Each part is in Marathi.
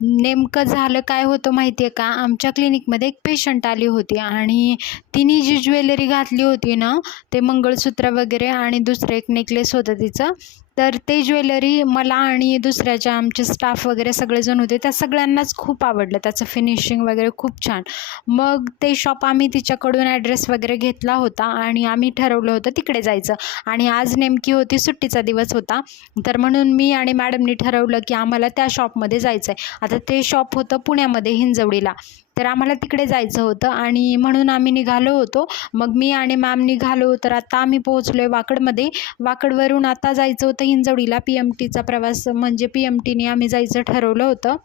नेमकं झालं काय होतं माहिती आहे का, आमच्या क्लिनिकमध्ये एक पेशंट आली होती आणि तिने जी ज्वेलरी घातली होती ना, ते मंगळसूत्र वगैरे आणि दुसरं एक नेकलेस होतं तिचं. तर ते ज्वेलरी मला आणि दुसऱ्याच्या आमचे स्टाफ वगैरे सगळेजण होते, त्या सगळ्यांनाच खूप आवडलं. त्याचं फिनिशिंग वगैरे खूप छान. मग ते शॉप आम्ही तिच्याकडून ॲड्रेस वगैरे घेतला होता आणि आम्ही ठरवलं होतं तिकडे जायचं. आणि आज नेमकी होती सुट्टीचा दिवस होता, तर म्हणून मी आणि मॅडमनी ठरवलं की आम्हाला त्या शॉपमध्ये जायचं आहे. आता ते शॉप होतं पुण्यामध्ये हिंजवडीला, तर आम्हाला तिकडे जायचं होतं आणि म्हणून आम्ही निघालो होतो. मग मी आणि मॅम निघालो, तर आता आम्ही पोहोचलो आहे वाकडमध्ये. वाकडवरून आता जायचं होतं हिंजवडीला. PMTचा प्रवास म्हणजे PMTने आम्ही जायचं ठरवलं होतं.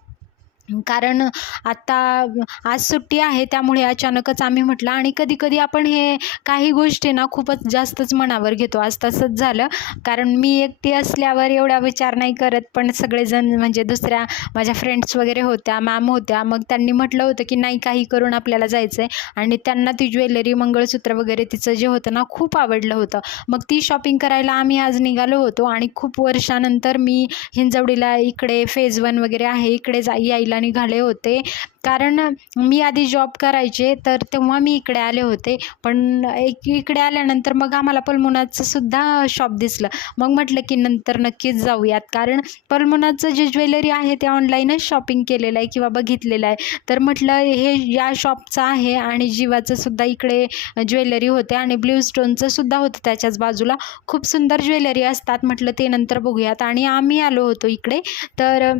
कारण आता आज सुट्टी आहे, त्यामुळे अचानकच आम्ही म्हटलं. आणि कधी-कधी आपण हे काही गोष्टी ना खूपच जास्तच मनावर घेतो. आज तसंच झालं. कारण मी एकटी असल्यावर एवढा विचार नाही करत, पण सगळेजण म्हणजे दुसऱ्या माझ्या फ्रेंड्स वगैरे होत्या, मॅम होत्या. मग त्यांनी म्हटलं होतं की नाही, काही करून आपल्याला जायचं आहे. आणि त्यांना ती ज्वेलरी, मंगळसूत्र वगैरे तिचं जे होतं ना खूप आवडलं होतं. मग ती शॉपिंग करायला आम्ही आज निघालो होतो. आणि खूप वर्षानंतर मी हिंजवडीला इकडे फेज 1 वगैरे आहे इकडे यायला निघाले होते. कारण मी आधी जॉब करायचे, तर तेव्हा मी इकडे आले होते. पण इकडे आल्यानंतर मग आम्हाला पल्मोनाचं सुद्धा शॉप दिसलं. मग म्हटलं की नंतर नक्कीच जाऊयात, कारण पल्मोनाचं जे ज्वेलरी आहे ते ऑनलाईनच शॉपिंग केलेलं आहे किंवा बघितलेलं आहे. तर म्हटलं हे या शॉपचं आहे. आणि जिवाचं सुद्धा इकडे ज्वेलरी होते आणि ब्ल्यू स्टोनचं सुद्धा होतं त्याच्याच बाजूला. खूप सुंदर ज्वेलरी असतात. म्हटलं ते नंतर बघूयात. आणि आम्ही आलो होतो इकडे. तर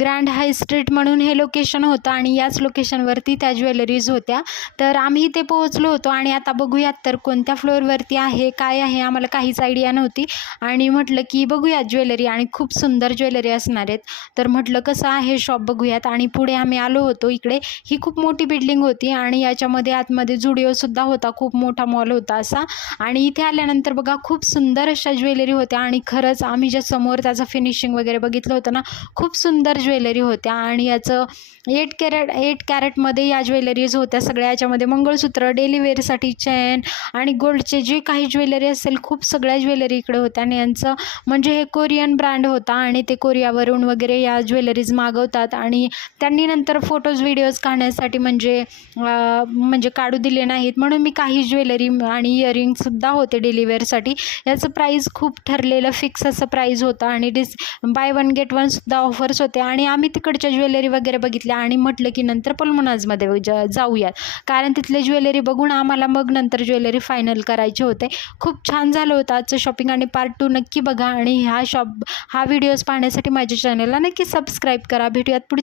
ग्रँड हाय स्ट्रीट म्हणून हे लोकेशन होतं आणि याच लोकेशनवरती त्या ज्वेलरीज होत्या. तर आम्ही इथे पोहोचलो होतो आणि आता बघूयात तर कोणत्या फ्लोअरवरती आहे, काय आहे, आम्हाला काहीच आयडिया नव्हती. आणि म्हटलं की बघूयात ज्वेलरी, आणि खूप सुंदर ज्वेलरी असणार आहेत. तर म्हटलं कसं आहे शॉप बघूयात. आणि पुढे आम्ही आलो होतो इकडे. ही खूप मोठी बिल्डिंग होती आणि याच्यामध्ये आतमध्ये जुडिओसुद्धा होता, खूप मोठा मॉल होता असा. आणि इथे आल्यानंतर बघा खूप सुंदर अशा ज्वेलरी होत्या. आणि खरंच आम्ही ज्या समोर त्याचं फिनिशिंग वगैरे बघितलं होतं ना, खूप सुंदर ज्वेलरी होत्या. आणि याचं 8 कॅरेटमध्ये या ज्वेलरीज होत्या सगळ्या. याच्यामध्ये मंगळसूत्र, डेली वेअरसाठी चेन आणि गोल्डचे जे काही ज्वेलरी असेल, खूप सगळ्या ज्वेलरी इकडे होत्या. आणि यांचं म्हणजे हे कोरियन ब्रँड होता आणि ते कोरियावरून वगैरे या ज्वेलरीज मागवतात. आणि त्यांनी नंतर फोटोज व्हिडिओज काढण्यासाठी म्हणजे काढू दिले नाहीत, म्हणून मी काही ज्वेलरी आणि इयरिंगसुद्धा होते डेली वेअरसाठी. याचं प्राईस खूप ठरलेलं फिक्स असं प्राईस होतं. आणि बाय 1 गेट 1 सुद्धा ऑफर्स होते. आणि आम्ही तिकडच्या ज्वेलरी वगैरे बघितल्या आणि म्हटलं की नंतर पल्मोनाजमध्ये जाऊयात, कारण तिथले ज्वेलरी बघून आम्हाला मग नंतर ज्वेलरी फायनल करायचे होते. खूप छान झालं होतं आजचं शॉपिंग. आणि पार्ट 2 नक्की बघा. आणि हा व्हिडिओज पाहण्यासाठी माझ्या चॅनलला नक्की सबस्क्राईब करा. भेटूयात पुढे.